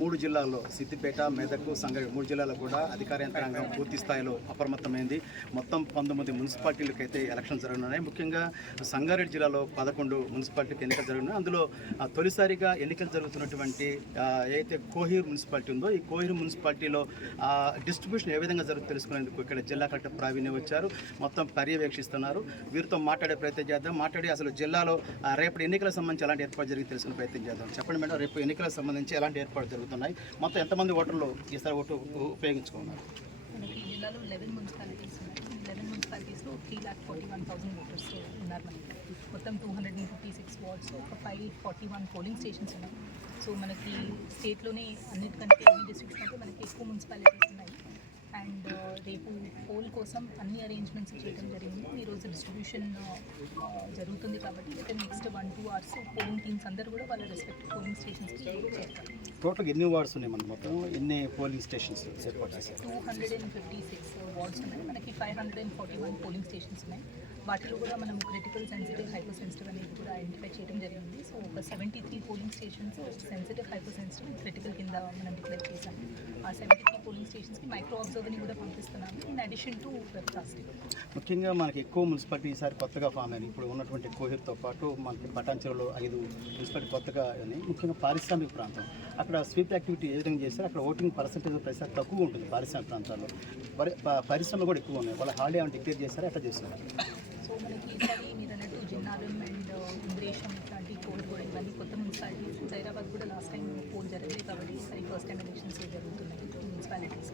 మూడు జిల్లాల్లో సిద్దిపేట, మెదక్, సంగారెడ్డి 3 జిల్లాల్లో కూడా అధికార యంత్రాంగం పూర్తి స్థాయిలో అప్రమత్తమైంది. మొత్తం 19 మున్సిపాలిటీలకు అయితే ఎలక్షన్ జరగనున్నాయి. ముఖ్యంగా సంగారెడ్డి జిల్లాలో 11 మున్సిపాలిటీకి ఎన్నికలు జరుగుతున్నాయి. అందులో తొలిసారిగా ఎన్నికలు జరుగుతున్నటువంటి ఏదైతే కోహీర్ మున్సిపాలిటీ ఉందో ఈ కోహీర్ మున్సిపాలిటీలో డిస్ట్రిబ్యూషన్ ఏ విధంగా జరుగుతుందో తెలుసుకునేందుకు ఇక్కడ జిల్లా కలెక్టర్ ప్రావీణ్య వచ్చారు. మొత్తం పర్యవేక్షిస్తున్నారు. వీరితో మాట్లాడే ప్రయత్నం చేద్దాం. మాట్లాడి అసలు జిల్లాలో రేపటి ఎన్నికలకు సంబంధించి ఎలాంటి ఏర్పాటు జరిగి తెలుసుకునే ప్రయత్నం చేద్దాం. చెప్పండి మేడం, రేపు ఎన్నికలకు సంబంధించి ఎలాంటి ఏర్పాటు జరుగుతున్నాయి, మొత్తం ఎంతమంది ఓటర్లు ఈసారి ఓటు ఉపయోగించుకున్నారు? మనకి జిల్లాలో 11 మున్సిపాలిటీస్ ఉన్నాయి. 11 మున్సిపాలిటీస్లో 3,41,000 ఓటర్స్ ఉన్నారు. మనకి మొత్తం 256 వార్డ్స్, ఒక 541 పోలింగ్ స్టేషన్స్ ఉన్నాయి. సో మనకి స్టేట్లోనే అన్నిటికంటే ఎన్ని డిస్ట్రిక్ట్స్ అంటే మనకి ఎక్కువ మున్సిపాలిటీస్ ఉన్నాయి. అండ్ రేపు పోల్ కోసం అన్ని అరేంజ్మెంట్స్ చేయడం జరిగింది. ఈరోజు డిస్ట్రిబ్యూషన్ జరుగుతుంది కాబట్టి నెక్స్ట్ 1-2 అవర్స్ పోలింగ్ టీమ్స్ అందరూ కూడా వాళ్ళ రెస్పెక్టివ్ పోలింగ్ స్టేషన్స్కి చేరుతారు. టోటల్ ఎన్ని వార్డ్స్ ఉన్నాయి మన మొత్తం, ఎన్ని పోలింగ్ స్టేషన్స్ ఏర్పాటు చేశారు? 256 వార్డ్స్ ఉన్నాయి. మనకి 541 పోలింగ్ స్టేషన్స్ ఉన్నాయి. వాటిలో కూడా మనం క్రిటికల్, సెన్సిటివ్, హైపర్ సెన్సిటివ్ అనేది కూడా ఐడెంటిఫై చేయడం జరిగింది. సో ఒక 73 polling stations sensitive, hyper sensitive, critical కింద మనం డిక్లేర్ చేశాము. ఆ 73 పోలింగ్ స్టేషన్స్కి మైక్రో అబ్జర్వర్ని కూడా పంపిస్తున్నాము, ఇన్ అడిషన్ టు వెబ్కాస్టింగ్. ముఖ్యంగా మనకి ఎక్కువ మున్సిపాలిటీ ఈసారి కొత్తగా ఫామ్ అయినాయి. ఇప్పుడు ఉన్నటువంటి కోహిర్తో పాటు మనకి పటాన్చెరులో 5 మున్సిపాలిటీ కొత్తగా అయినాయి. ముఖ్యంగా పారిశ్రామిక ప్రాంతం, అక్కడ స్వీప్ యాక్టివిటీ ఏ విధంగా చేస్తారు? అక్కడ ఓటింగ్ పర్సెంటేజ్ ప్రతిసారి తక్కువ ఉంటుంది. పారిశ్రామిక ప్రాంతాల్లో పరిశ్రమలు కూడా ఎక్కువ ఉన్నాయి. వాళ్ళ హాలిడే ఏమైనా డిక్లేర్ చేస్తారా, ఎట్లా చేస్తారు? సో మనకి ఈసారి మీరు అన్నట్టు జిన్నారం అండ్ ఇంద్రేశం ఇట్లాంటి పోల్ కూడా ఇవన్నీ కొత్త మున్సిపాలిటీస్. హైదరాబాద్ కూడా లాస్ట్ టైం పోల్ జరగలేదు కాబట్టి ఈసారి ఫస్ట్ టైం ఎలక్షన్స్ జరుగుతున్నాయి మున్సిపాలిటీస్.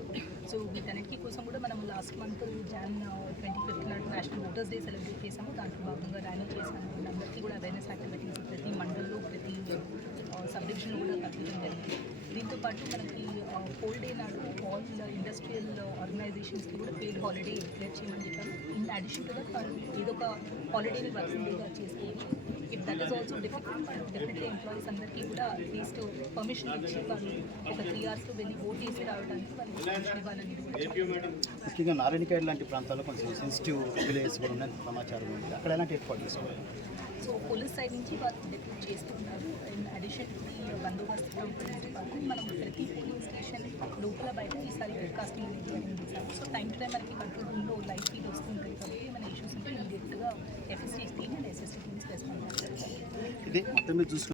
సో వీటన్నిటికీ కోసం కూడా మనం లాస్ట్ మంత్ Jan 25th నాడు నేషనల్ ఓటర్స్ డే సెలబ్రేట్ చేసాము. దాంట్లో భాగంగా ర్యాలీ చేసాము. అందరికీ కూడా అవేర్నెస్ యాక్టివిటీస్ ప్రతి మండల్లో, ప్రతి సబ్ డివిజన్లో కూడా కల్పించడం జరిగింది. దీంతోపాటు మనకి పోల్ డే నాడు ఆల్ ఇండస్ట్రియల్ ఆర్గనైజేషన్స్కి కూడా పెయిడ్ హాలిడే డిక్లేర్ చేయమని చెప్పారు. ఇన్ అడిషన్ టు దట్ వాళ్ళు ఏదో ఒక హాలిడేని వర్కింగ్ డేగా చేసుకోవచ్చు. If that is also difficult, definitely employees అందరికీ కూడా అట్లీస్ట్ పర్మిషన్ ఇచ్చి వాళ్ళు ఒక 3 hours వెళ్ళి ఓట్ వేసి రావడానికి వాళ్ళు ఇవ్వాలని కూడా. ముఖ్యంగా నారాయణఖేడ్ లాంటి ప్రాంతాల్లో కొంచెం సెన్సిటివ్ విలేజ్ కూడా ఉన్న సమాచారం ఉంది. అక్కడ ఎలాంటి ఏర్పాటు చేసుకోవాలి? సో పోలీస్ సైడ్ నుంచి వాళ్ళు డెప్యూట్ చేస్తున్నారు. ఇన్ అడిషన్ టు ది బందోబస్తు ఫ్రమ్ పోలీస్ డిపార్ట్మెంట్ మనం ప్రతి పోలింగ్ స్టేషన్ లోపల బయట ఈసారి వెబ్కాస్టింగ్ అనేది అరేంజ్ చేశాము. సో టైం టు టైం మనకి కంట్రోల్ రూమ్లో లైవ్ ఫీడ్ వస్తుంటుంది కాబట్టి మన ఇష్యూస్ ఉంటే ఇమీడియట్గా FST team and SST teams respond చేస్తారు. ఇది మొత్తం